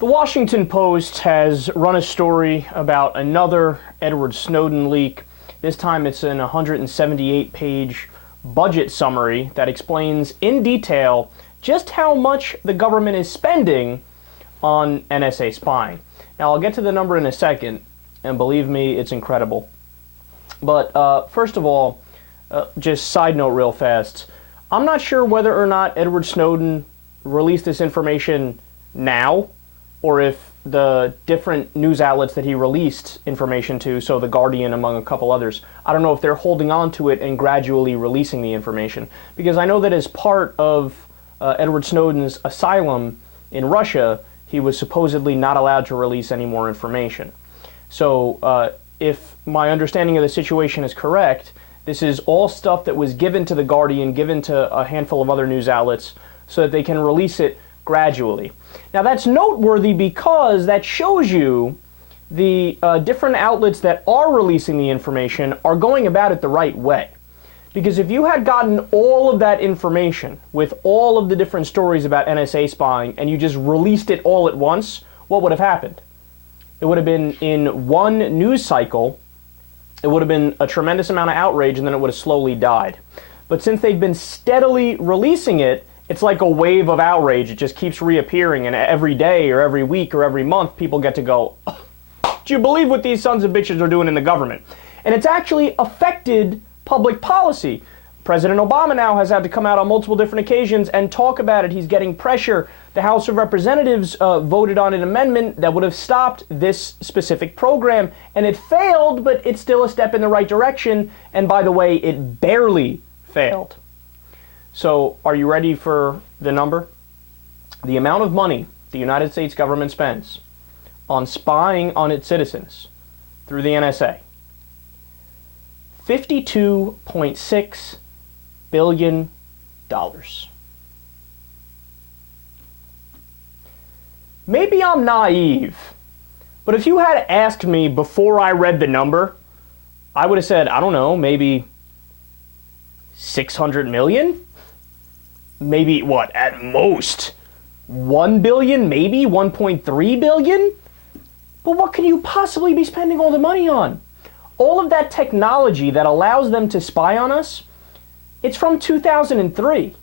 The Washington Post has run a story about another Edward Snowden leak. This time it's an 178-page budget summary that explains in detail just how much the government is spending on NSA spying. Now, I'll get to the number in a second, and believe me, it's incredible. But first of all, just side note real fast, I'm not sure whether or not Edward Snowden released this information now, or if the different news outlets that he released information to, so The Guardian among a couple others, I don't know if they're holding on to it and gradually releasing the information. Because I know that as part of Edward Snowden's asylum in Russia, he was supposedly not allowed to release any more information. So if my understanding of the situation is correct, this is all stuff that was given to The Guardian, given to a handful of other news outlets, so that they can release it gradually. Now that's noteworthy because that shows you the different outlets that are releasing the information are going about it the right way. Because if you had gotten all of that information with all of the different stories about NSA spying and you just released it all at once, what would have happened? It would have been in one news cycle, it would have been a tremendous amount of outrage, and then it would have slowly died. But since they've been steadily releasing it, it's like a wave of outrage. It just keeps reappearing, and every day or every week or every month, people get to go, oh, do you believe what these sons of bitches are doing in the government? And it's actually affected public policy. President Obama now has had to come out on multiple different occasions and talk about it. He's getting pressure. The House of Representatives voted on an amendment that would have stopped this specific program, and it failed, but it's still a step in the right direction. And by the way, it barely failed. So, are you ready for the number? The amount of money the United States government spends on spying on its citizens through the NSA. $52.6 billion. Maybe I'm naive, but if you had asked me before I read the number, I would have said, I don't know, maybe 600 million? Maybe, what, at most 1 billion, maybe 1.3 billion? But what can you possibly be spending all the money on? All of that technology that allows them to spy on us, it's from 2003.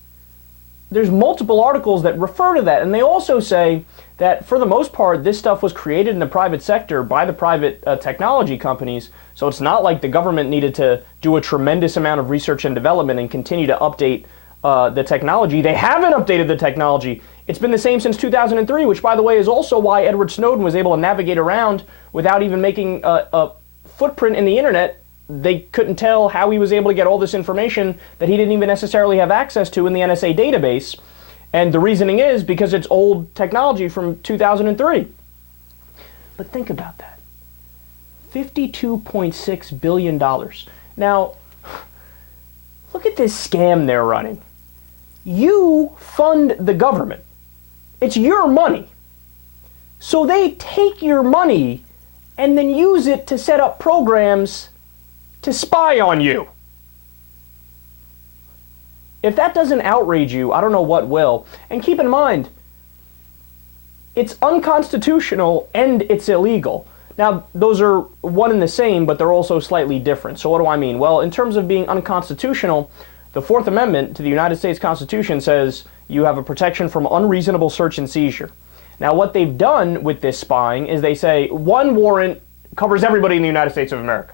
There's multiple articles that refer to that, and they also say that for the most part, this stuff was created in the private sector by the private technology companies, so it's not like the government needed to do a tremendous amount of research and development and continue to update the technology. They haven't updated the technology. It's been the same since 2003, which, by the way, is also why Edward Snowden was able to navigate around without even making a footprint in the internet. They couldn't tell how he was able to get all this information that he didn't even necessarily have access to in the NSA database. And the reasoning is because it's old technology from 2003. But think about that. $52.6 billion. Now, look at this scam they're running. You fund the government. It's your money. So they take your money and then use it to set up programs to spy on you. If that doesn't outrage you, I don't know what will. And keep in mind, it's unconstitutional and it's illegal. Now, those are one and the same, but they're also slightly different. So what do I mean? Well, in terms of being unconstitutional, the Fourth Amendment to the United States Constitution says you have a protection from unreasonable search and seizure. Now, what they've done with this spying is they say one warrant covers everybody in the United States of America.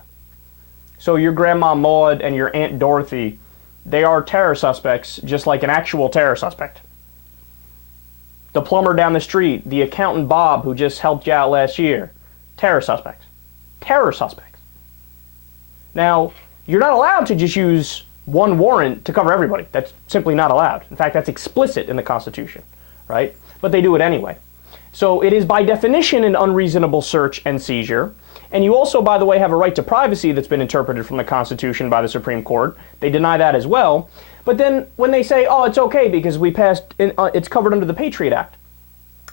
So your Grandma Maud and your Aunt Dorothy, they are terror suspects, just like an actual terror suspect. The plumber down the street, the accountant Bob who just helped you out last year, terror suspects. Terror suspects. Now, you're not allowed to just use one warrant to cover everybody. That's simply not allowed. In fact, that's explicit in the Constitution, right? But they do it anyway. So it is by definition an unreasonable search and seizure. And you also, by the way, have a right to privacy that's been interpreted from the Constitution by the Supreme Court. They deny that as well. But then when they say, oh, it's okay because we passed, it's covered under the Patriot Act.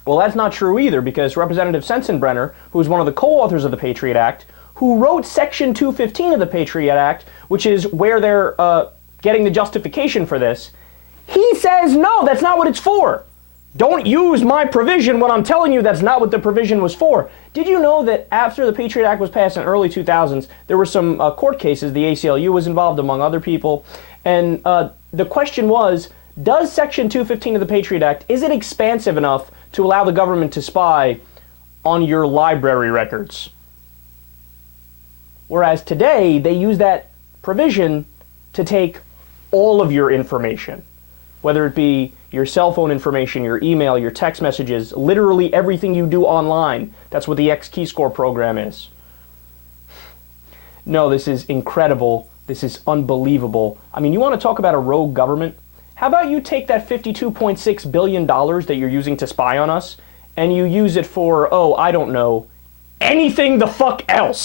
Well, that's not true either, because Representative Sensenbrenner, who is one of the co-authors of the Patriot Act, who wrote Section 215 of the Patriot Act, which is where they're getting the justification for this, he says, no, that's not what it's for. Don't use my provision when I'm telling you that's not what the provision was for. Did you know that after the Patriot Act was passed in early 2000s, there were some court cases, the ACLU was involved among other people, and the question was, does Section 215 of the Patriot Act, is it expansive enough to allow the government to spy on your library records? Whereas today, they use that provision to take all of your information, whether it be your cell phone information, your email, your text messages, literally everything you do online. That's what the X-Keyscore program is. No, this is incredible. This is unbelievable. I mean, you want to talk about a rogue government? How about you take that $52.6 billion that you're using to spy on us, and you use it for, oh, I don't know, anything the fuck else?